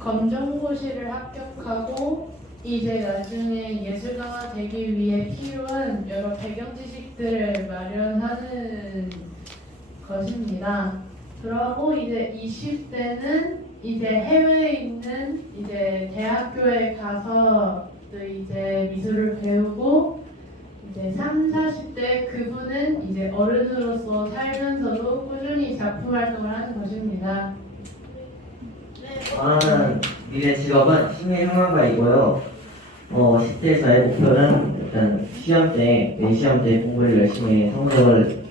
검정고시를 합격하고 이제 나중에 예술가가 되기 위해 필요한 여러 배경 지식들을 마련하는 것입니다. 그러고 이제 20대는 이제 해외에 있는 이제 대학교에 가서 또 이제 미술을 배우고 이제 3, 40대 그분은 이제 어른으로서 살면서도 꾸준히 작품 활동을 하는 것입니다. 저는 미래 직업은 심리상담가이고요. 10대 저의 목표는 일단 시험 때, 내 시험 때 공부를 열심히 해 성적을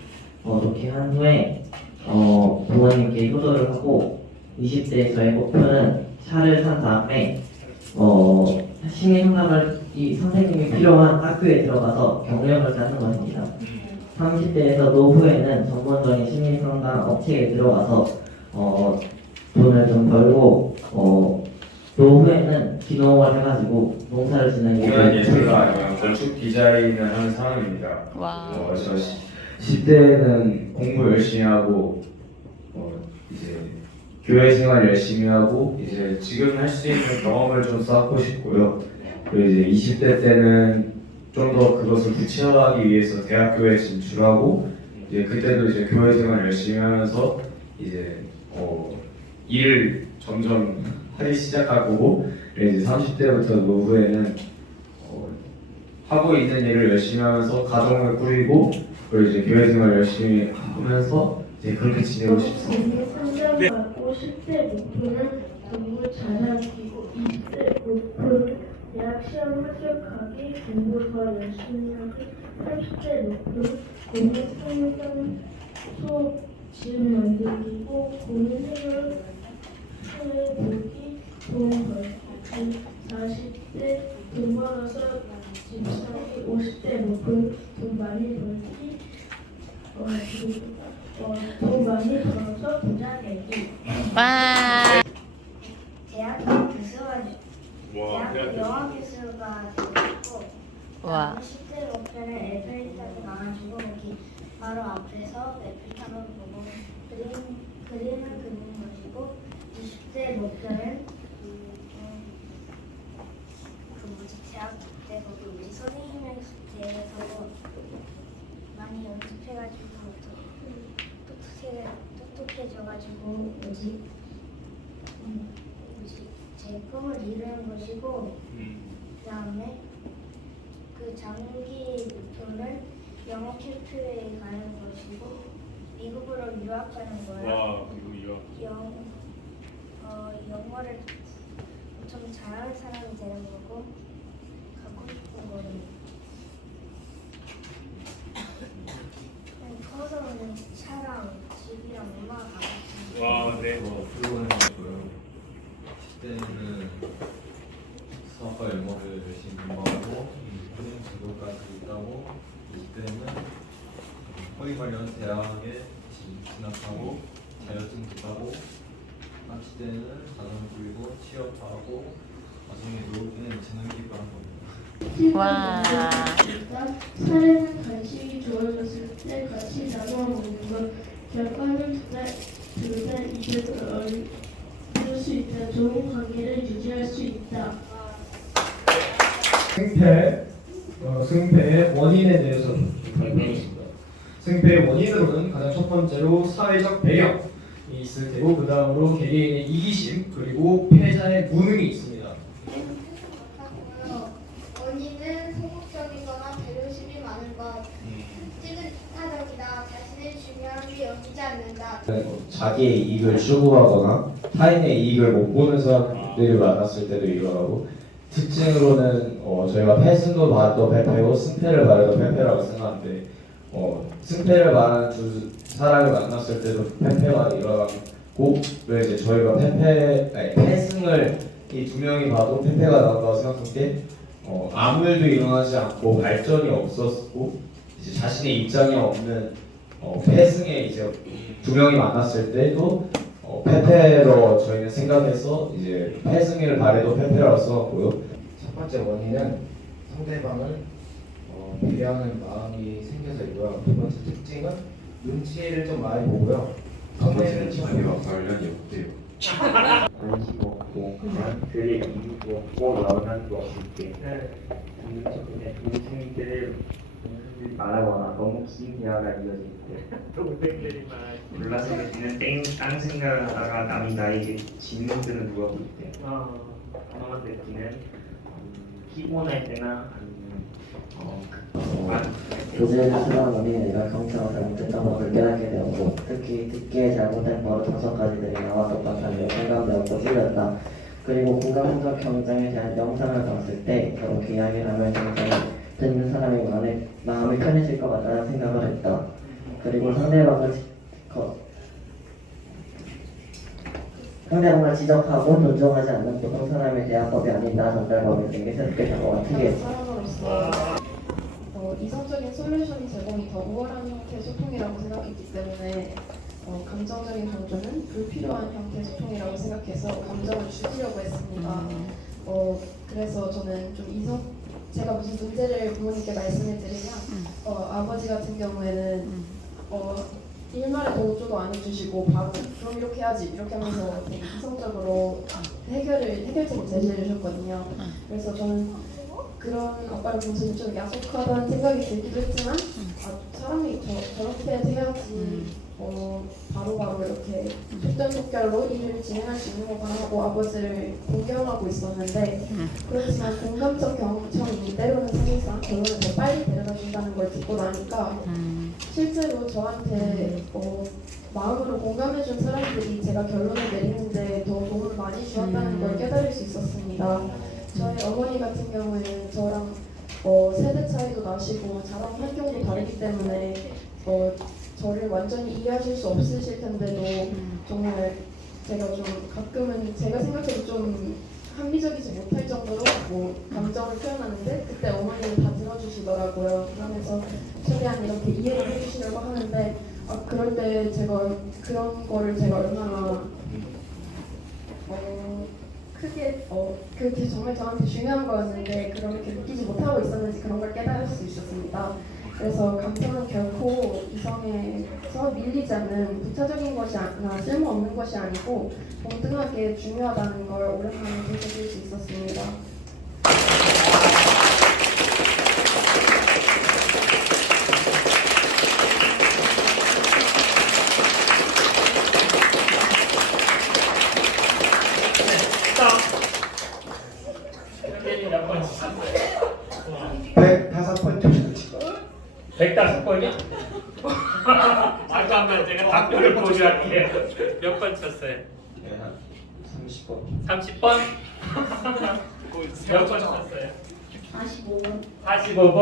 좋게 한 후에 부모님께 효도를 하고 20대 저의 목표는 차를 산 다음에 심리상담을 이 선생님이 필요한 학교에 들어가서 경력을 쌓는 것입니다. 30대에서 노후에는 전문적인 심리상담 업체에 들어가서 돈을 좀 벌고 노후에는 기농을 해가지고 농사를 짓는 게 이건 예술가 아니면 건축 디자인을 하는 사람입니다. 저 10대에는 공부 열심히 하고 이제 교회 생활 열심히 하고 이제 지금 할 수 있는 경험을 좀 쌓고 싶고요. 그리고 이제 20대 때는 좀 더 그것을 구체화하기 위해서 대학교에 진출하고 이제 그때도 이제 교회 생활 열심히 하면서 이제 일을 점점 하기 시작할 거고 이제 30대부터 노후에는 하고 있는 일을 열심히 하면서 가정을 꾸리고 그리고 이제 교회 생활 열심히 하면서 이제 그렇게 지내고 싶습니다. 상담받고 10대 목표는 공부 잘하기고 20대 목표는 대학 시험 합격하기, 공부 더 열심히 하기, 30대 목표는 공부 상담소 집 만들기고 고민해볼 해보기, 돈 벌기, 40대 돈 벌어서 집 사기, 50대 목표는 돈 많이 벌기, 돈 많이 벌어서 부자 되기. 와. 대학교 영화 교수가 되고 와. 10대 목표는 에펠탑이 나와주고 여기 바로 앞에서 에펠탑을 보고 그림을 그리는 것이고 20대 목표는 대학 때 거기 우리 선생님에 대해서 많이 연습해가지고 똑똑해져가지고 제 꿈을 이루는 것이고 그 다음에 그 장기 목표는 영어 캠프에 가는 것이고 미국으로 유학 가는 거야. 와, 미국 유학. 영어를 좀 잘하는 사람이 되는 거고 갖고 싶은 거는 커서 그냥 차랑 집이랑 엄마가 가고 싶은 와, 네. 프로그램을 하고요. 10대는 수학과 영어를 열심히 공부하고 20대는 제도까지 따고 20대는 허위 관련 대학에 진학하고 자격증도 따고 30대는 가정을 꾸리고 취업하고 나중에 노후 때는 재능 기부하는 겁니다. 와. 사례는 간식이 좋아졌을 때 같이 나눠 먹는 것, 결과는 두달 이내로 얻을 수 있다. 좋은 관계를 유지할 수 있다. 승패의 원인에 대해서 발표하겠습니다. 승패의 원인으로는 가장 첫 번째로 사회적 배경이 있을 테고 그 다음으로 개개인의 이기심 그리고 패자의 무능이 있습니다. 원인은 소극적이거나 배려심이 많은 것, 찌긋하다기다 자신의 중요함이 여기지 않는다. 자기의 이익을 추구하거나 타인의 이익을 못 보는 사람들을 만났을 때도 일어나고 특징으로는 저희가 패승도 봐도 패패고 승패를 말해도 패패라고 생각하는데 승패를 말하는 두 사람을 만났을 때도 패패가 일어나고 왜 이제 저희가 패승을 이 두 명이 봐도 패패가 나온다고 생각한 게 아무 일도 일어나지 않고 발전이 없었고 이제 자신의 입장이 없는 패승에 이제 두 명이 만났을 때도 패패로 저희는 생각해서 이제 패승을 바래도 패패라고 써왔고요. 첫 번째 원인은 상대방을 배려하는 마음이 생겨서이고요. 두 번째 특징은 눈치를 좀 많이 보고요. 첫 번째는 자기와 관련이 없대요. 관심 없고 들을 이루고 꼭 영향 수 없을게. 동생들을 말하거나 너무 긴 대화가 이어질 때 동생들이 몰라서 느끼는 딴 생각을 하다가 남이 나에게 질문들을 물어볼 때 너만 느끼는 피곤할 때나 아니면 교제를 수행하는 우리는 내가 경청을 잘못했다고 걸 깨닫게 되었고 특히 듣기에 잘못된 버릇 5가지들이 나와 똑같다며 공감되었고 찔렸다. 그리고 공감적 경쟁에 대한 영상을 봤을 때 저렇게 이야기를 하면 굉장히 듣는 사람의 마음이 편해질 것 같다는 생각을 했다. 그리고 상대방을 지적하고 존중하지 않는 보통 사람의 대화법이 아닌 나 전달법이 되게 새롭게 다가와 특이했다. 사람으로서 이성적인 솔루션 제공이 더 우월한 형태의 소통이라고 생각했기 때문에 감정적인 강조는 불필요한 형태의 소통이라고 생각해서 감정을 줄이려고 했습니다. 그래서 저는 좀 제가 무슨 문제를 부모님께 말씀을 드리면 아버지 같은 경우에는 일말의 동조도 안 해주시고 바로 그럼 이렇게 해야지 이렇게 하면서 되게 이성적으로 해결책을 제시해 주셨거든요. 그래서 저는 그런 아빠를 보면서 좀 야속하다는 생각이 들기도 했지만 사람이 저렇게 해야지 바로바로 이렇게 속전속결로 일을 진행할 수 있는 거구나 하고 아버지를 공경하고 있었는데 그렇지만 공감적 경청이 때로는 사실상 결론을 더 빨리 데려다 준다는 걸 듣고 나니까 실제로 저한테 마음으로 공감해준 사람들이 제가 결론을 내리는데 더 도움을 많이 주었다는 걸 깨달을 수 있었습니다. 저희 어머니 같은 경우에는 저랑 세대 차이도 나시고 자란 환경도 다르기 때문에 저를 완전히 이해하실 수 없으실 텐데도 정말 제가 좀 가끔은 제가 생각해도 좀 합리적이지 못할 정도로 감정을 표현하는데 그때 어머니는 다 들어주시더라고요. 그러면서 최대한 이렇게 이해를 해주시려고 하는데 그럴 때 제가 그런 거를 제가 얼마나 크게 그게 정말 저한테 중요한 거였는데 그렇게 느끼지 못하고 있었는지 그런 걸 깨달을 수 있었습니다. 그래서 감정은 결코 이성에서 밀리지 않는 부차적인 것이 아니라 쓸모없는 것이 아니고 동등하게 중요하다는 걸 오랜만에 느껴질 수 있었습니다. 몇 번 쳤어요? 105번이요? 잠깐만 제가 답변을 보여드릴게요. 몇 번 쳤어요? 30번. 30번? 몇 번 쳤어요? 45번. 45번.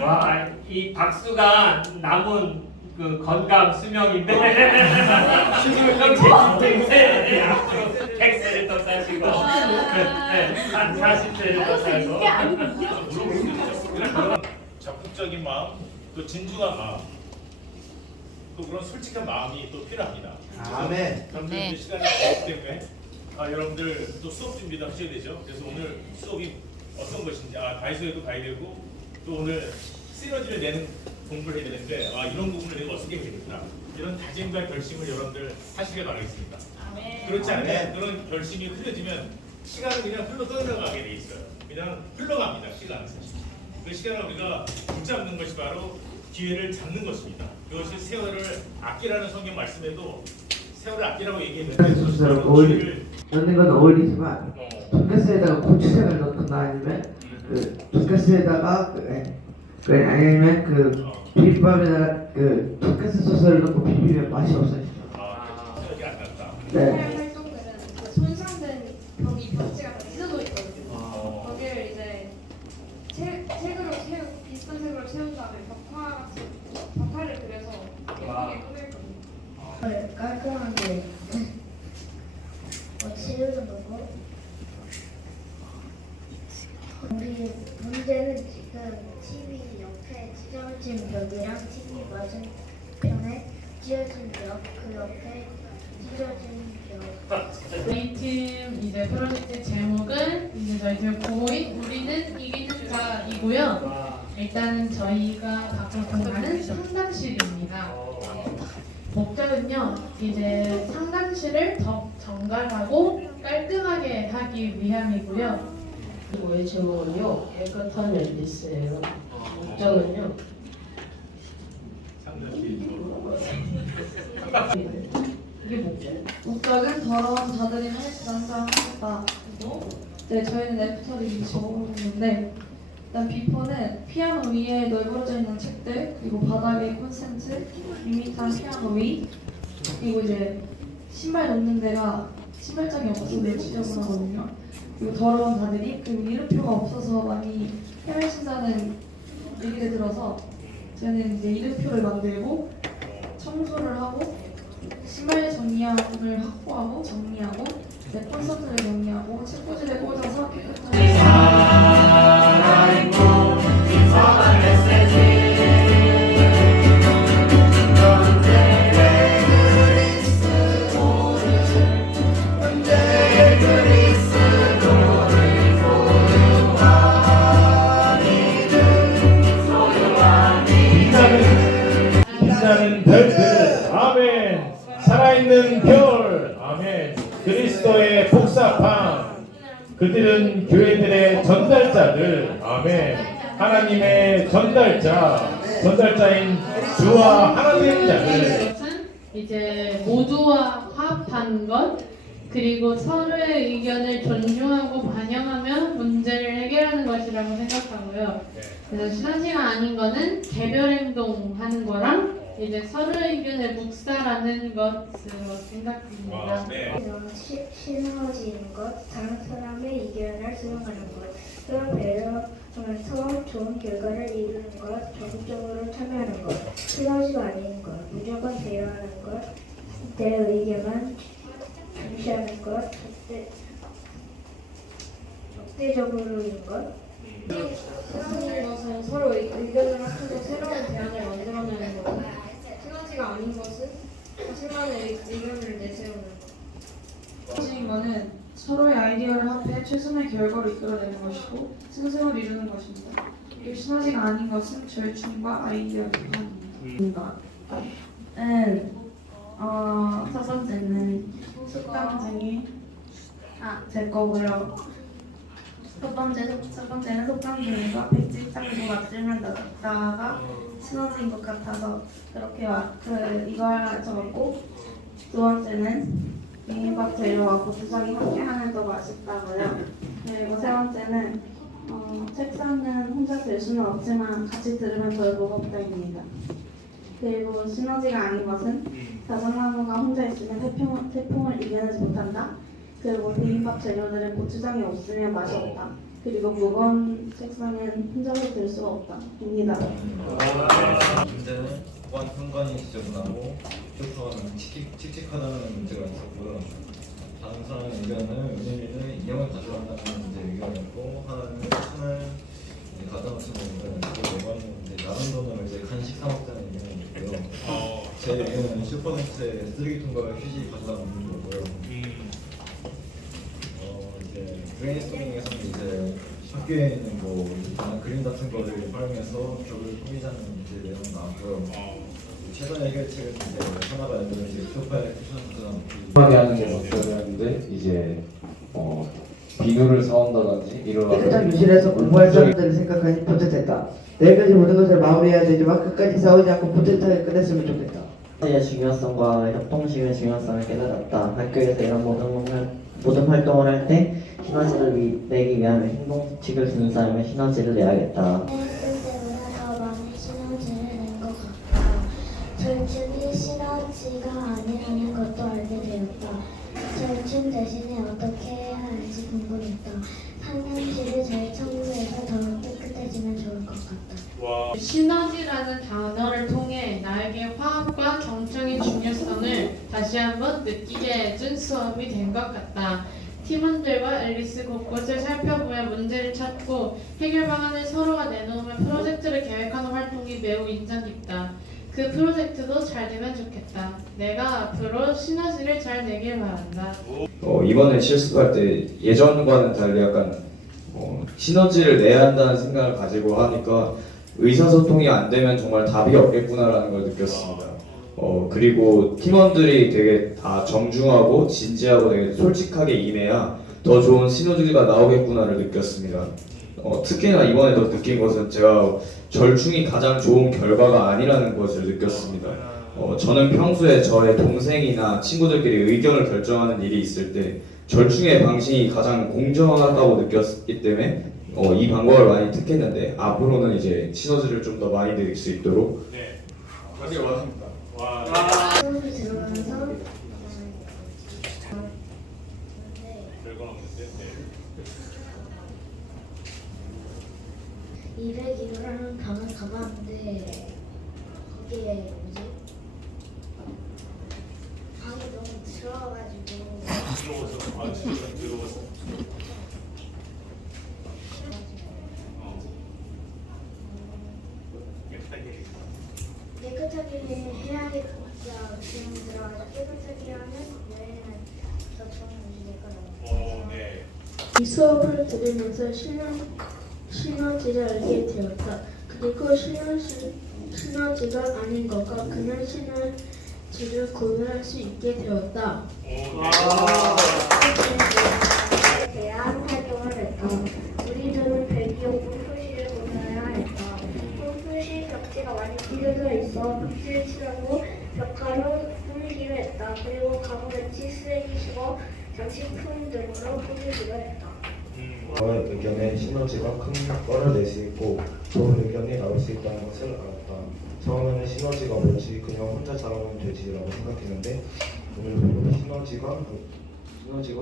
와, 이 박수가 남은 그 건강 수명인데 형 제 앞으로 100세를 더 사시고 한 40세를 더 살고 적극적인 마음, 또 진중한 마음, 또 그런 솔직한 마음이 또 필요합니다. 아멘. 여러분들 시간이 없기 때문에 여러분들 또 수업 준비도 하셔야 되죠. 그래서 오늘 수업이 어떤 것인지 다이소에도 가야 되고 또 오늘 시너지를 내는 공부를 해야 되는데 이런 부분을 내가 어떻게 해야 되겠구나 이런 다짐과 결심을 여러분들 하시길 바라겠습니다. 그렇지 않으면 그런 결심이 흐려지면 시간은 그냥 흘러 떠나가게 돼 있어요. 그냥 흘러갑니다. 시간은 사실. 그 시간을 우리가 붙잡는 것이 바로 기회를 잡는 것입니다. 그것이 세월을 아끼라는 성경 말씀에도 세월을 아끼라고 얘기했는데 기회를 넣는 건 어울리지만 돈가스에다가 고추장을 넣거나 아니면 그 돈가스에다가 아니면 그 비빔밥에다가 그 돈가스 소스를 넣고 비비면 맛이 없어지죠. 생각이 안 났다. 네. 활동들은 그 손상된 벽지가 다 찢어져 있거든요. 거기를 이제 비슷한 색으로 채운 다음에 벽화를 그려서 예쁘게 꾸몄거든요. 깔끔하게 치료도 넣고 우리 문제는 지금 TV 옆에 찢어진 벽이랑 TV 맞은편에 찢어진 벽, 그 옆에 찢어진 벽. 저희 팀 이제 프로젝트 제목은 이제 저희 팀 고인 우리는 이기는 자이고요. 일단은 저희가 바꿀 공간은 상담실입니다. 목적은요, 이제 상담실을 더 정갈하고 깔끔하게 하기 위함이고요. 저의 제목은요, 깨끗한 앨리스예요. 목적은요, 이게 목적? 목적은 더러운 자들임을 난장하겠다. 그리고 네, 저희는 애프터를 적어보는데 일단 비포는 피아노 위에 널브러져 있는 책들, 그리고 바닥에 콘센트, 밋밋한 피아노 위, 그리고 이제 신발 놓는 데가 신발장이 없어서 매우 지저분하거든요. 그리고 더러운 자들이, 그리고 이름표가 없어서 많이 헤매신다는 얘기를 들어서 저는 이제 이름표를 만들고 청소를 하고 신발 정리함을 확보하고 정리하고 콘서트를 정리하고 책꽂이를 꽂아서 깨끗하게 빛나는 별들 아멘. 살아있는 별 아멘. 그리스도의 복사판 그들은 교회들의 전달자들 아멘. 하나님의 전달자인 주와 하나님 자들. 이제 모두와 화합한 것, 그리고 서로의 의견을 존중하고 반영하며 문제를 해결하는 것이라고 생각하고요. 그래서 시너지가 아닌 거는 개별 행동하는 거랑 이제 서로의 의견을 묵살하는 것으로 생각합니다. 시너지인 것, 다른 사람의 의견을 수용하는 것, 또한 배려하면서 좋은 결과를 이루는 것, 적극적으로 참여하는 것, 시너지가 아닌 것, 무조건 배려하는 것, 내 의견만 중시하는 것, 적대적으로인 것. 시너지인 것은 서로 의견을 합쳐서 새로운 대안을 만들어내는 거고, 시너지가 아닌 것은 자신만의 의견을 내세우는 것. 시너지인 것은 서로의 아이디어를 합해 최선의 결과를 이끌어내는 것이고 승승을 이루는 것입니다. 그리고 시너지가 아닌 것은 절충과 아이디어 교환입니다. 첫 번째는 속담 중에 제 거고요. 첫 번째는 속담 중에서 백지장구 맞으면 나다가 시너지인 것 같아서 그렇게 이걸 적었고, 두 번째는 비빔밥 재료와 고추장이 함께하면 더 맛있다고요. 그리고 세 번째는 책상은 혼자 들 수는 없지만 같이 들으면 덜 무겁다입니다. 그리고 시너지가 아닌 것은 자작나무가 혼자 있으면 태풍을 이겨내지 못한다. 그리고 비빔밥 재료들은 고추장이 없으면 맛이 없다. 그리고 무거운 책상은 혼자서 들 수가 없다. 입니다. 문제는 현관이 지저분하고 쇼파는 칙칙하다는 문제가 있었고요. 다른 사람의 의견은 은혜는 인형을 가져간다는 문제 의견이었고, 하나는 손을 가져놓친 의견이었고, 이제 남은 돈으로 이제 간식 사 먹자는 의견이었고요. 제 의견은 슈퍼센트에 쓰레기통과 휴지 가져다 놓는 거고요. 이제 브레인스토밍에서는 이제 학교에 있는 뭐 그림 같은 거를 활용해서 벽을 꾸미자는 이제 내용 나왔고요. 최선 해결책은 이제 하나가 아니라 이제 소파에 쿠션을 하게 하는 게 목표였는데 이제 비누를 사온다든지 이런 깨끗한 교실에서 공부할 사람들을 생각하니 뿌듯했다. 내일까지 모든 것을 마무리해야 되지만 끝까지 싸우지 않고 뿌듯하게 끝냈으면 좋겠다. 의 중요성과 협동식의 중요성을 깨달았다. 학교에서 이런 모든 활동을 할 때 시너지를 내기 위한 행동칙을 두는 사람의 시너지를 내야겠다. 했을 때보다 더 많은 시너지를 낸 것 같다. 절충이 시너지가 아니라는 것도 알게 되었다. 절충 대신에 어떻게 해야 할지 궁금했다. 상담실을 잘 청소해서 더 깨끗해지면 좋을 것 같다. 시너지라는 단어를 통해 나에게 화합과 경청의 중요성을 다시 한번 느끼게 해준 수업이 된 것 같다. 팀원들과 앨리스 곳곳을 살펴보며 문제를 찾고 해결 방안을 서로가 내놓으며 프로젝트를 계획하는 활동이 매우 인상 깊다. 그 프로젝트도 잘 되면 좋겠다. 내가 앞으로 시너지를 잘 내길 바란다. 이번에 실습할 때 예전과는 달리 약간 시너지를 내야 한다는 생각을 가지고 하니까 의사소통이 안 되면 정말 답이 없겠구나라는 걸 느꼈습니다. 그리고 팀원들이 되게 다 정중하고 진지하고 되게 솔직하게 임해야 더 좋은 시너지가 나오겠구나를 느꼈습니다. 특히나 이번에 더 느낀 것은 제가 절충이 가장 좋은 결과가 아니라는 것을 느꼈습니다. 저는 평소에 저의 동생이나 친구들끼리 의견을 결정하는 일이 있을 때 절충의 방식이 가장 공정하다고 느꼈기 때문에 이 방법을 많이 택했는데 앞으로는 이제 시너지를 좀 더 많이 느낄 수 있도록 하길 바랍니다. 수업을 들으면서 별건 없는데. 201호라는 방을 가봤는데 거기에 뭐지? 방이 너무 들어와가지고 들어와서. 깨끗하게 해야겠다. 지금 들어가서 깨끗하게 하면 여행은 더 좋은 곳이 될 거라고. 이 수업을 들으면서 시너지를 알게 되었다. 그리고 시너지가 아닌 것과 그냥 시너지를 구분할 수 있게 되었다. 대한 활동을 했다. 우리들은 배기용 풀푸시를 보내야 했다. 풀푸시 벽지가 많이 찢어져 있어 벽지를 칠하고 벽가루 뿌리기로 했다. 그리고 가구배치, 쓰레기 수거, 장식품 등으로 꾸미기로 했다. 저의 의견에 시너지가 큰 효과를 낼 수 있고 좋은 의견이 나올 수 있다는 것을 알았다. 처음에는 시너지가 뭔지 그냥 혼자 잘하면 되지라고 생각했는데 오늘 보면 시너지가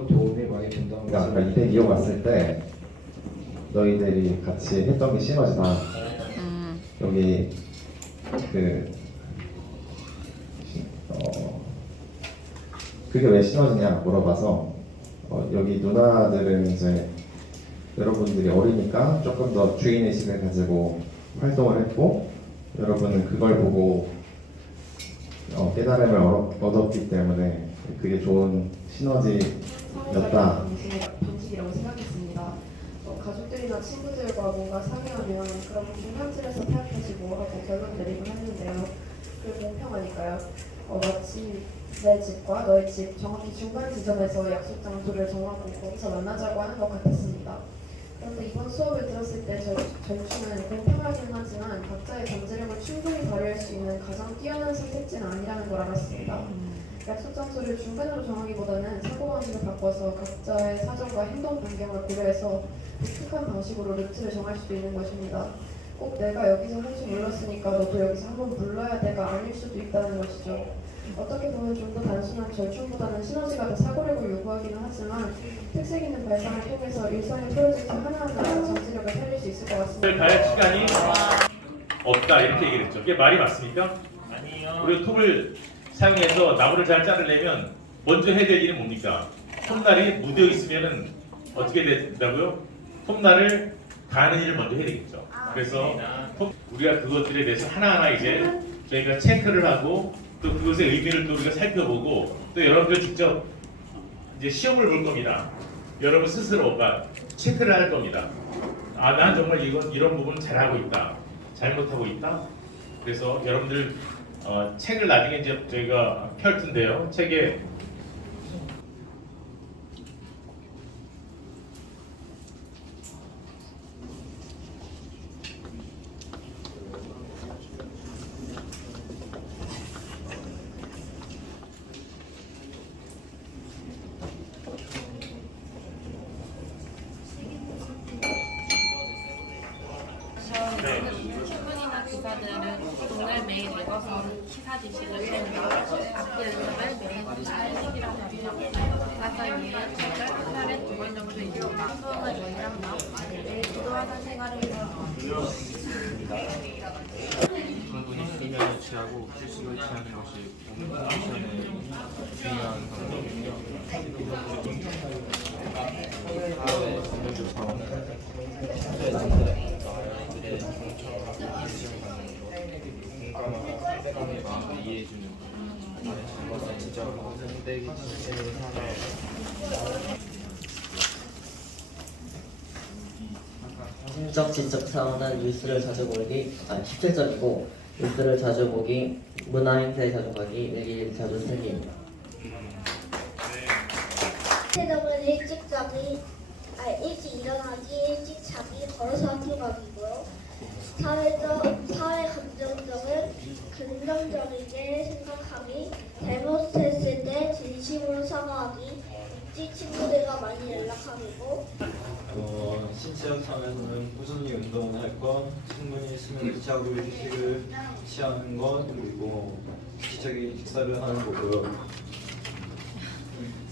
도움이 많이 된다는 것을 아까 202호 갔을 때 너희들이 같이 했던 게 시너지다. 여기 그게 왜 시너지냐 물어봐서 여기 누나들은 이제 여러분들이 어리니까 조금 더 주인의식을 가지고 활동을 했고 여러분은 그걸 보고 깨달음을 얻었기 때문에 그게 좋은 시너지였다. 방식이라고 생각했습니다. 가족들이나 친구들과 뭔가 상의하면 그런 중간쯤에서 타협하시고 하고 결론 내리곤 했는데요. 그게 공평하니까요. 마치 내 집과 너의 집 정확히 중간 지점에서 약속 장소를 정하고 거기서 만나자고 하는 것 같았습니다. 그런데 이번 수업을 들었을 때 절충은 공평하긴 하지만 각자의 잠재력을 충분히 발휘할 수 있는 가장 뛰어난 선택지는 아니라는 걸 알았습니다. 약속 장소를 중간으로 정하기보다는 사고방식을 바꿔서 각자의 사정과 행동 반경을 고려해서 독특한 방식으로 루트를 정할 수도 있는 것입니다. 꼭 내가 여기서 한 수 물렀으니까 너도 여기서 한번 물러야 돼가 아닐 수도 있다는 것이죠. 어떻게 보면 좀 더 단순한 절충보다는 시너지가 더 사고력을 요구하기는 하지만 특색 있는 발상을 통해서 일상의 프로젝트 하나하나가 잠재력을 살릴 수 있을 것 같습니다. 갈 시간이 없다 이렇게 얘기를 했죠. 이게 말이 맞습니까? 아니요. 우리가 톱을 사용해서 나무를 잘 자르려면 먼저 해야 될 일은 뭡니까? 톱날이 묻어 있으면은 어떻게 된다고요? 톱날을 가는 일을 먼저 해야 되겠죠. 그래서 우리가 그것들에 대해서 하나하나 이제 저희가 체크를 하고 또 그것의 의미를 또 우리가 살펴보고 또 여러분들 직접 이제 시험을 볼 겁니다. 여러분 스스로가 체크를 할 겁니다. 난 정말 이런 부분은 잘하고 있다, 잘못하고 있다. 그래서 여러분들 책을 나중에 이제 저희가 펼 텐데요. 책에 신문이나 기사들은 돈을 매일 읽어서 시사 지식을 배운다. 악플을 매일 알식이라고 합니다. 가사 위에 책을 한 달에 2번 정도 읽는다. 수업을 매일 한다. 매일 기도하는 생활을 한다. 그런 분이 수면을 취하고 휴식을 취하는 것이 몸의 컨디션에 중요한 방법이며 사회 건강적 상황은 아이들의 공처럼 공감하고 상대방의 마음을 이해해주는 것은 진짜 상대기 자체를 살아야 성적 지적 사원은 뉴스를 자주 보기 실질적이고 뉴스를 자주 보기, 문화 행사에 자주 가기, 일기를 자주 쓰기입니다. 대답은 일찍 일어나기, 일찍 자기, 걸어서 학교 가기고요. 사회 감정적은 긍정적이게 생각하기, 잘못했을 때 진심으로 사과하기, 일찍 친구들과 많이 연락하기고. 신체적 차원에서는 꾸준히 운동을 할 것, 충분히 수면을 취하고 휴식을 취하는 것, 그리고 규칙적인 식사를 하는 거고요.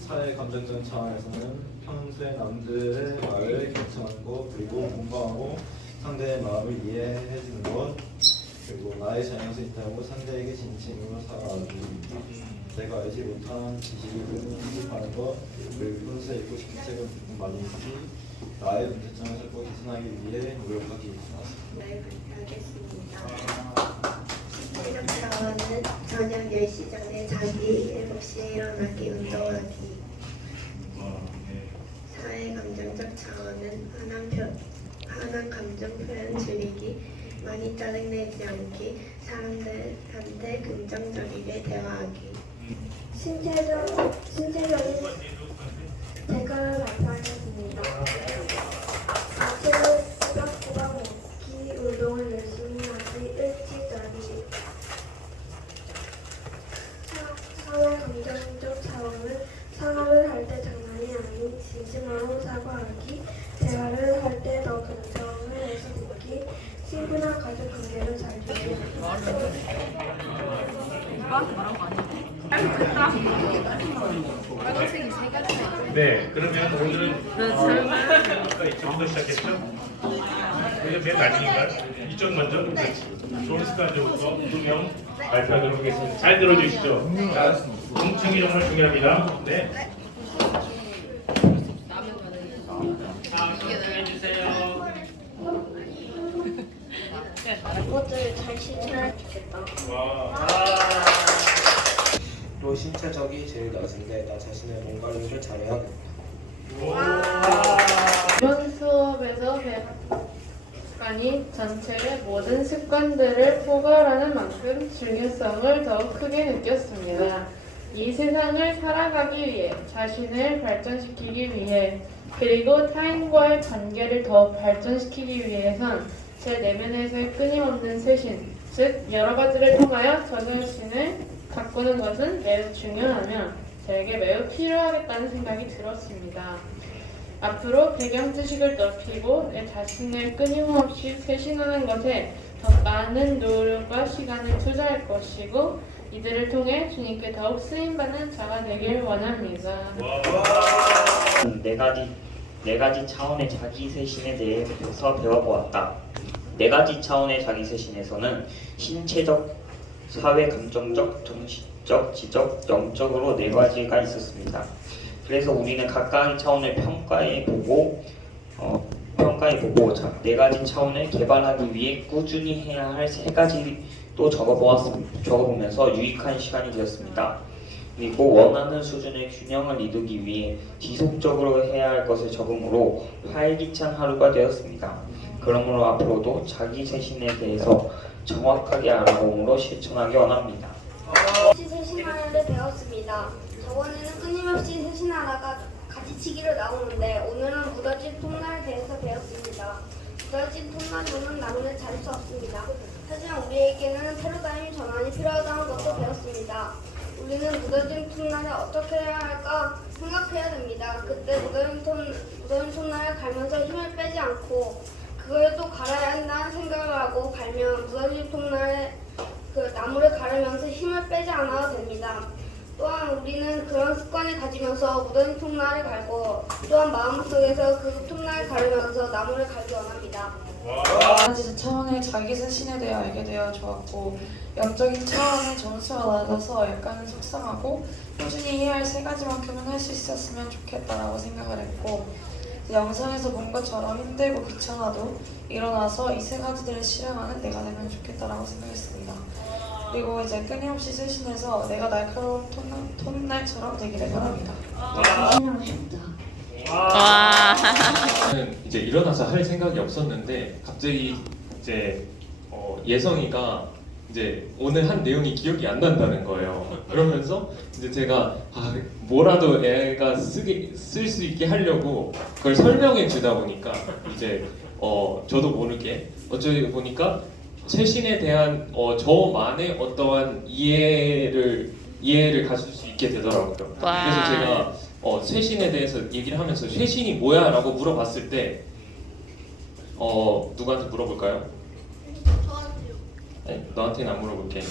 사회 감정적 차원에서는 평소에 남들의 말을 경청하는 것, 그리고 공감하고 상대의 마음을 이해해주는 것, 그리고 나의 잘못이 있다고 상대에게 진심으로 사과하기, 내가 알지 못한 지식을 습득하는 것, 그리고 평소에 읽고 싶은 책을 조금 많이 읽기, 나의 문제점을 찾고 개선하기 위해 노력하기. 네, 알겠습니다. 신체적 차원은 저녁 10시 전에 자기, 7시에 일어나기, 운동하기. 사회 감정적 차원은 화난 감정 표현 줄이기, 많이 짜증내지 않기, 사람들한테 긍정적이게 대화하기. 신체적인 대가를 나타내습니다. 아침을 꼬박꼬박 먹기, 운동을 열심히 하기, 일찍 자기. 사회 감정적 차원은 사과를 할 때 장난이 아닌 진심으로 사과하기, 대화를 할 때 더 긍정을 해서 듣기, 친구나 가족 관계를 잘 유지하기. 네, 그러면 오늘은 이쪽부터 시작했죠? 이제 맨 나중인가? 이쪽 먼저? 좋은 습관부터 2명 발표하도록 하겠습니다. 잘 들어주시죠? 자, 공청이 정말 중요합니다. 네. 그것들을 잘 실천할 수 있겠다. 또 신체적이 제일 낮은데 나 자신의 몸 관리를 잘해야겠다. 이번 수업에서 배운 습관이 전체의 모든 습관들을 포괄하는 만큼 중요성을 더욱 크게 느꼈습니다. 이 세상을 살아가기 위해, 자신을 발전시키기 위해, 그리고 타인과의 관계를 더 발전시키기 위해선 제 내면에서의 끊임없는 쇄신, 즉 여러 가지를 통하여 저 자신을 가꾸는 것은 매우 중요하며 저에게 매우 필요하겠다는 생각이 들었습니다. 앞으로 배경 지식을 넓히고 내 자신을 끊임없이 쇄신하는 것에 더 많은 노력과 시간을 투자할 것이고, 이들을 통해 주님께 더욱 쓰임받는 자가 되길 원합니다. 네 가지 차원의 자기 쇄신에 대해서 배워보았다. 네 가지 차원의 자기 쇄신에서는 신체적, 사회 감정적, 정신적, 지적, 영적으로 네 가지가 있었습니다. 그래서 우리는 각각의 차원을 평가해 보고 네 가지 차원을 개발하기 위해 꾸준히 해야 할 세 가지도 적어보면서 유익한 시간이 되었습니다. 그리고 원하는 수준의 균형을 이루기 위해 지속적으로 해야 할 것을 적음으로 활기찬 하루가 되었습니다. 그러므로 앞으로도 자기 쇄신에 대해서 정확하게 알아봄으로 실천하기 원합니다. 쇄신하를 배웠습니다. 저번에는 끊임없이 쇄신하다가 가지치기로 나오는데 오늘은 무뎌진 톱날에 대해서 배웠습니다. 무뎌진 톱날로는 나무를 자를 수 없습니다. 하지만 우리에게는 패러다임 전환이 필요하다는 것도 배웠습니다. 우리는 무뎌진 톱날에 어떻게 해야 할까 생각해야 됩니다. 그때 무뎌진 톱날을 갈면서 힘을 빼지 않고 그걸 또 갈아야 한다는 생각을 하고 갈면 무뎌진 톱날에 나무를 가르면서 힘을 빼지 않아도 됩니다. 또한 우리는 그런 습관을 가지면서 무뎌진 톱날을 갈고 또한 마음속에서 그 톱날을 가르면서 나무를 갈기 원합니다. 여러 가지 차원의 자기 쇄신에 대해 알게 되어 좋았고, 영적인 차원의 점수가 낮아서 약간은 속상하고 꾸준히 해야 할 세 가지만큼은 할 수 있었으면 좋겠다라고 생각을 했고, 영상에서 본 것처럼 힘들고 귀찮아도 일어나서 이 세 가지들을 실행하는 내가 되면 좋겠다라고 생각했습니다. 그리고 이제 끊임없이 쇄신해서 내가 날카로운 톱날처럼 되기를 바랍니다. 저는 이제 일어나서 할 생각이 없었는데 갑자기 이제 예성이가 이제 오늘 한 내용이 기억이 안 난다는 거예요. 그러면서 이제 제가 뭐라도 애가 쓸 수 있게 하려고 그걸 설명해 주다 보니까 이제 저도 모르게 어쩌다 보니까 최신에 대한 저만의 어떠한 이해를 가질 수 있게 되더라고요. 그래서 제가 쇄신에 대해서 얘기를 하면서 쇄신이 뭐야? 라고 물어봤을 때 누구한테 물어볼까요? 저한테요. 아니, 너한테는 안 물어볼게.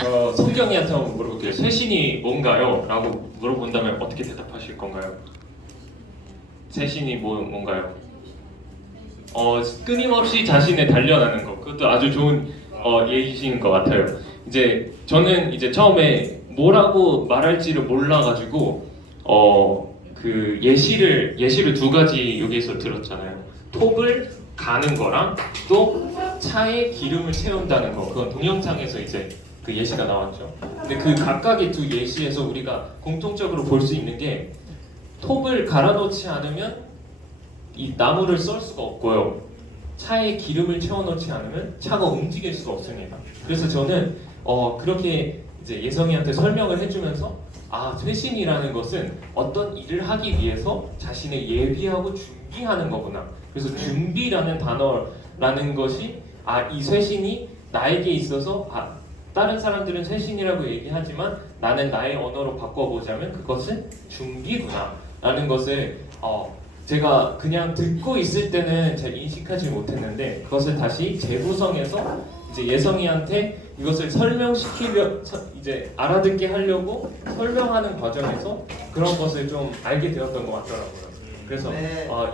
저 성경이한테 한번 물어볼게요. 쇄신이 뭔가요? 라고 물어본다면 어떻게 대답하실 건가요? 쇄신이 뭔가요? 끊임없이 자신을 단련하는 것. 그것도 아주 좋은 예시인 것 같아요. 이제 저는 이제 처음에 뭐라고 말할지를 몰라가지고 그 예시를 두 가지 여기에서 들었잖아요. 톱을 가는 거랑 또 차에 기름을 채운다는 거. 그건 동영상에서 이제 그 예시가 나왔죠. 근데 그 각각의 두 예시에서 우리가 공통적으로 볼 수 있는 게 톱을 갈아놓지 않으면 이 나무를 썰 수가 없고요. 차에 기름을 채워놓지 않으면 차가 움직일 수가 없습니다. 그래서 저는 그렇게 이제 예성이한테 설명을 해주면서 쇄신이라는 것은 어떤 일을 하기 위해서 자신을 예비하고 준비하는 거구나. 그래서 준비라는 단어라는 것이 이 쇄신이 나에게 있어서 다른 사람들은 쇄신이라고 얘기하지만 나는 나의 언어로 바꿔보자면 그것은 준비구나 라는 것을 제가 그냥 듣고 있을 때는 잘 인식하지 못했는데 그것을 다시 재구성해서 이제 예성이한테 이것을 이제 알아듣게 하려고 설명하는 과정에서 그런 것을 좀 알게 되었던 것 같더라고요. 그래서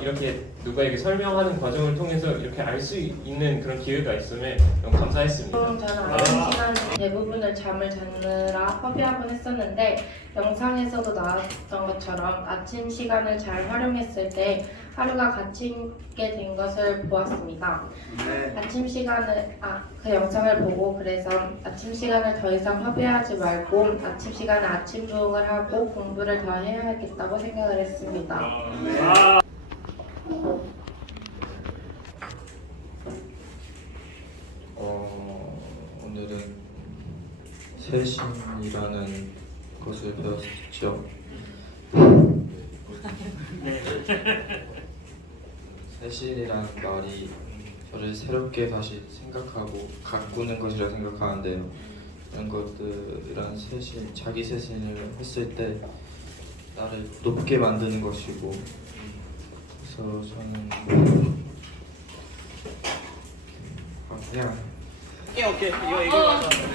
이렇게 누구에게 설명하는 과정을 통해서 이렇게 알 수 있는 그런 기회가 있음에 너무 감사했습니다. 저는 아침 시간 대부분을 잠을 자느라 허비하곤 했었는데 영상에서도 나왔던 것처럼 아침 시간을 잘 활용했을 때 하루가 가치 있게 된 것을 보았습니다. 아침 시간을 그 영상을 보고 그래서 아침 시간을 더 이상 허비하지 말고 아침 시간에 아침 부응을 하고 공부를 더 해야겠다고 생각을 했습니다. 오늘은 쇄신이라는 것을 배웠죠. 쇄신이라는 말이 저를 새롭게 다시 생각하고 가꾸는 것이라 생각하는데요. 이런 것들, 이런 쇄신, 자기 쇄신을 했을 때 나를 높게 만드는 것이고, 그래서 저는 그냥 오케이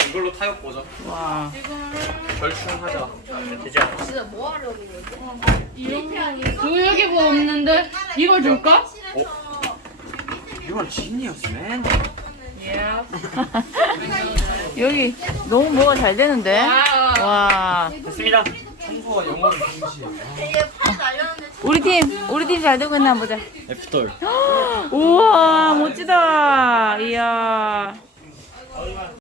이걸로 타협 보자. 와. 절충하자. 되지 않아? 진짜 뭐 하려고 그러지? 여기 뭐 없는데? 이걸 줄까? You are genius, man. 여기 너무 뭐가 잘 되는데? 와. 됐습니다. 청소와 영어는 동시에. 우리 팀 잘 되고 있나 보자. F-돌. 우와, 멋지다. 이야.